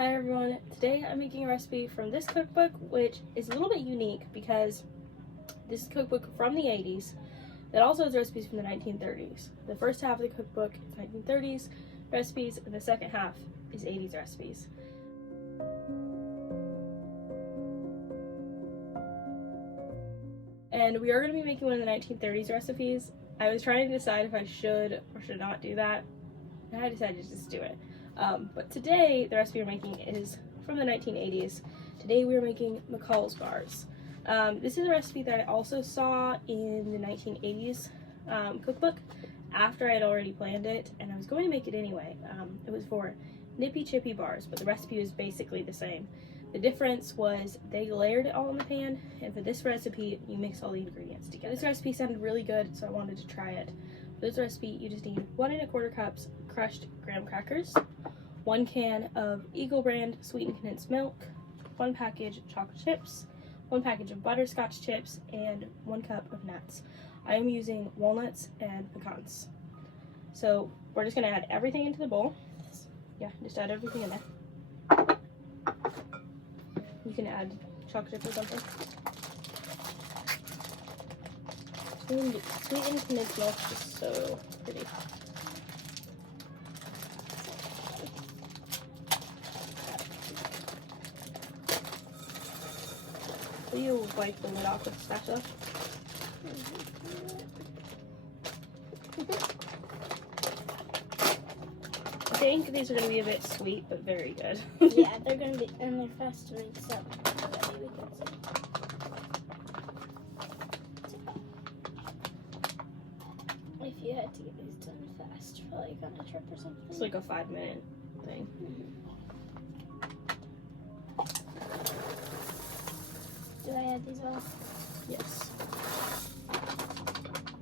Hi everyone, today I'm making a recipe from this cookbook, which is a little bit unique because this is a cookbook from the 80s that also has recipes from the 1930s. The first half of the cookbook is 1930s recipes and the second half is 80s recipes. And we are going to be making one of the 1930s recipes. I was trying to decide if I should or should not do that, and I decided to just do it. But today, the recipe we're making is from the 1980s. Today we are making McCalls bars. This is a recipe that I also saw in the 1980s cookbook after I had already planned it, and I was going to make it anyway. It was for nippy chippy bars, but the recipe was basically the same. The difference was they layered it all in the pan, and for this recipe, you mix all the ingredients together. This recipe sounded really good, so I wanted to try it. For this recipe, you just need 1 1/4 cups crushed graham crackers, 1 can of Eagle brand sweetened condensed milk, 1 package of chocolate chips, 1 package of butterscotch chips, and 1 cup of nuts. I am using walnuts and pecans. So we're just gonna add everything into the bowl. Yeah, just add everything in there. You can add chocolate chip or something. Sweetened condensed milk is so pretty. Will you wipe the lid off with the spatula? I think these are going to be a bit sweet, but very good. Yeah, they're going to be, and they're fast to make, so maybe we can see. If you had to get these done fast for like on a trip or something. It's like a 5-minute thing. Do I add these all? Yes.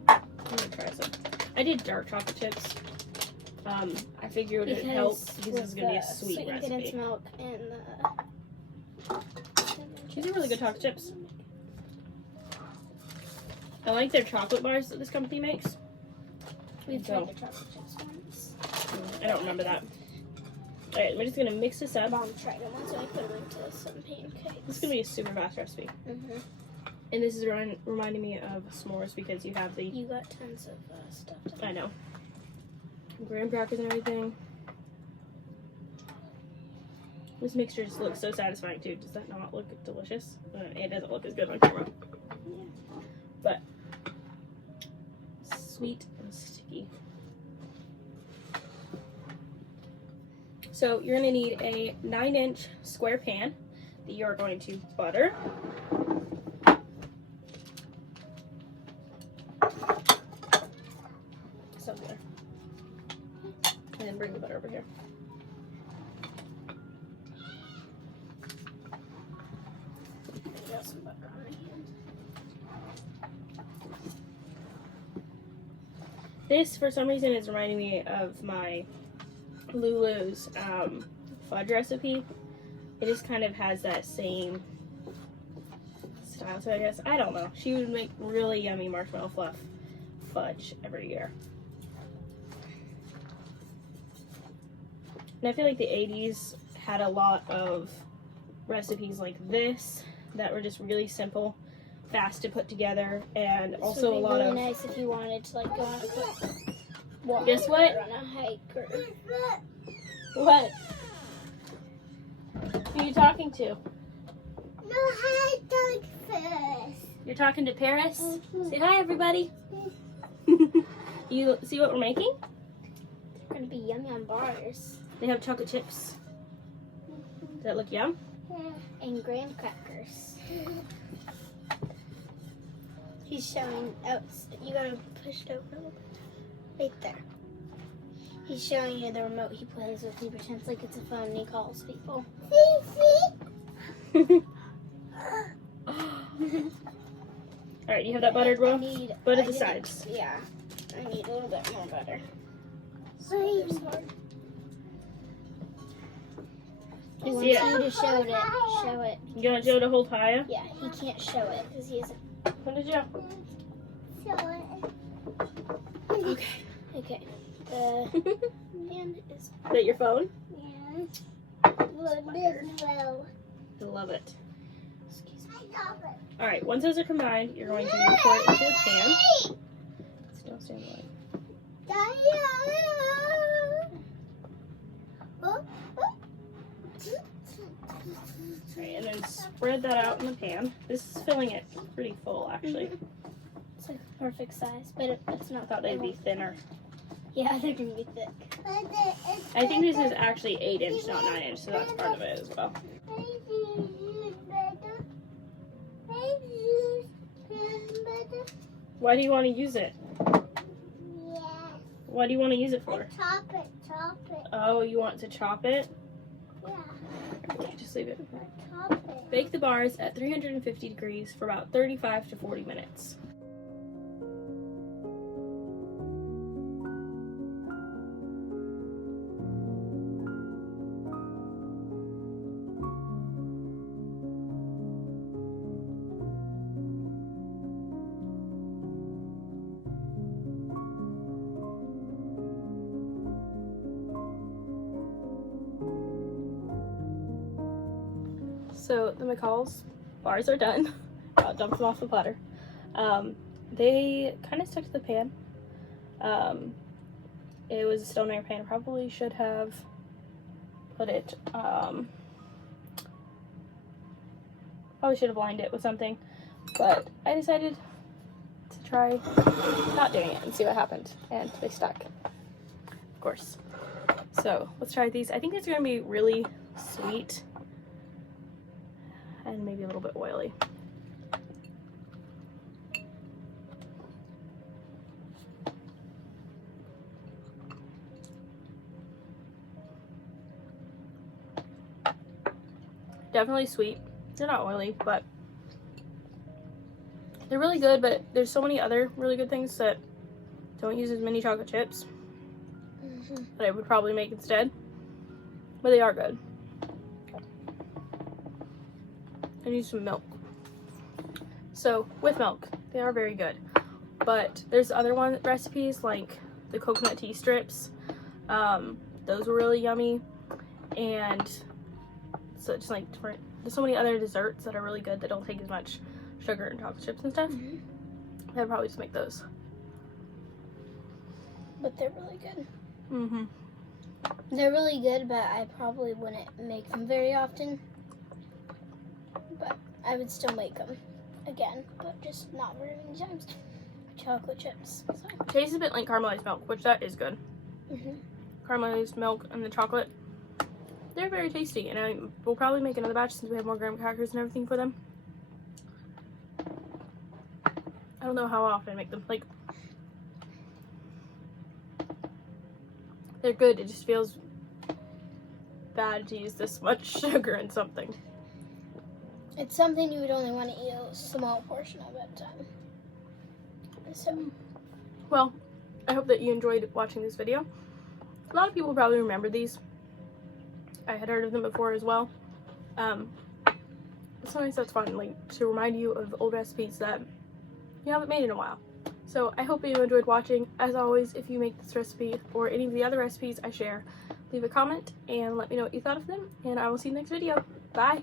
I'm gonna try some. I did dark chocolate chips. I figured it would help because this is gonna be a sweet recipe. Condensed milk and These are really good chocolate chips. I like their chocolate bars that this company makes. We've tried the chocolate chips once. I don't remember that. Alright, we're just gonna mix this up. Mom tried them once, so I put them into some pancakes. This is gonna be a super fast recipe. And this is reminding me of s'mores because you have the... You got tons of stuff. I know. Graham crackers and everything. This mixture just looks so satisfying too. Does that not look delicious? It doesn't look as good on camera. Yeah. But sweet and sticky. So you're going to need a 9-inch square pan that you are going to butter. So there. And then bring the butter over here. Got some butter on my hand. This, for some reason, is reminding me of my Lulu's fudge recipe. It just kind of has that same style, so I guess, I don't know. She would make really yummy marshmallow fluff fudge every year. And I feel like the 80s had a lot of recipes like this that were just really simple, fast to put together, and This also would be a lot really of... nice if you wanted to like go on a quick walk. Guess what? Or on a hike or... What? Who are you talking to? No, I talk first. You're talking to Paris? Say hi, everybody. You see what we're making? They're gonna be yummy on bars. They have chocolate chips. Does that look yum? And graham crackers. He's showing, oh, you gotta push it over a little bit. Right there. He's showing you the remote he plays with. He pretends like it's a phone and he calls people. Alright, you have that buttered roll? Butter the I sides. Yeah. I need a little bit more butter. He wants you to show it. Show it. You want Joe to hold higher? Yeah, he can't show it because he isn't. What did Joe? Show it. Okay. Okay. The pan is. Is that your phone? Yeah. Look. I love it. Excuse me. All right, once those are combined, you're going to pour it into a pan. Still stand by. Alright, and then spread that out in the pan. This is filling it pretty full, actually. It's like a perfect size, but it's I not. thought they'd be thinner. Yeah, they're gonna be thick. I think this is actually 8-inch, not 9-inch, so that's part of it as well. Why do you want to use it? What do you want to use it for? Chop it. Oh, you want to chop it? Yeah. Okay, just leave it. Chop it. Bake the bars at 350 degrees for about 35 to 40 minutes. So the McCalls bars are done. I'll dump them off the platter. They kind of stuck to the pan. It was a stoneware pan. Probably should have put it, probably should have lined it with something, but I decided to try not doing it and see what happened, and they stuck, of course. So let's try these. I think these are gonna be really sweet and maybe a little bit oily. Definitely sweet. They're not oily, but they're really good, but there's so many other really good things that don't use as many chocolate chips that I would probably make instead, but they are good. I need some milk. So with milk, they are very good. But there's other recipes like the coconut tea strips. Those were really yummy. And so just like different, there's so many other desserts that are really good that don't take as much sugar and chocolate chips and stuff. I'd probably just make those. But they're really good. Mm-hmm. They're really good, but I probably wouldn't make them very often. But I would still make them again, but just not very many times. Chocolate chips. So. Tastes a bit like caramelized milk, which that is good. Caramelized milk and the chocolate, they're very tasty, and I will probably make another batch since we have more graham crackers and everything for them. I don't know how often I make them. Like, they're good. It just feels bad to use this much sugar in something. It's something you would only want to eat a small portion of at a time. So, well, I hope that you enjoyed watching this video. A lot of people probably remember these. I had heard of them before as well. Sometimes that's fun, like, to remind you of old recipes that you haven't made in a while. So I hope you enjoyed watching. As always, if you make this recipe or any of the other recipes I share, leave a comment and let me know what you thought of them, and I will see you next video. Bye!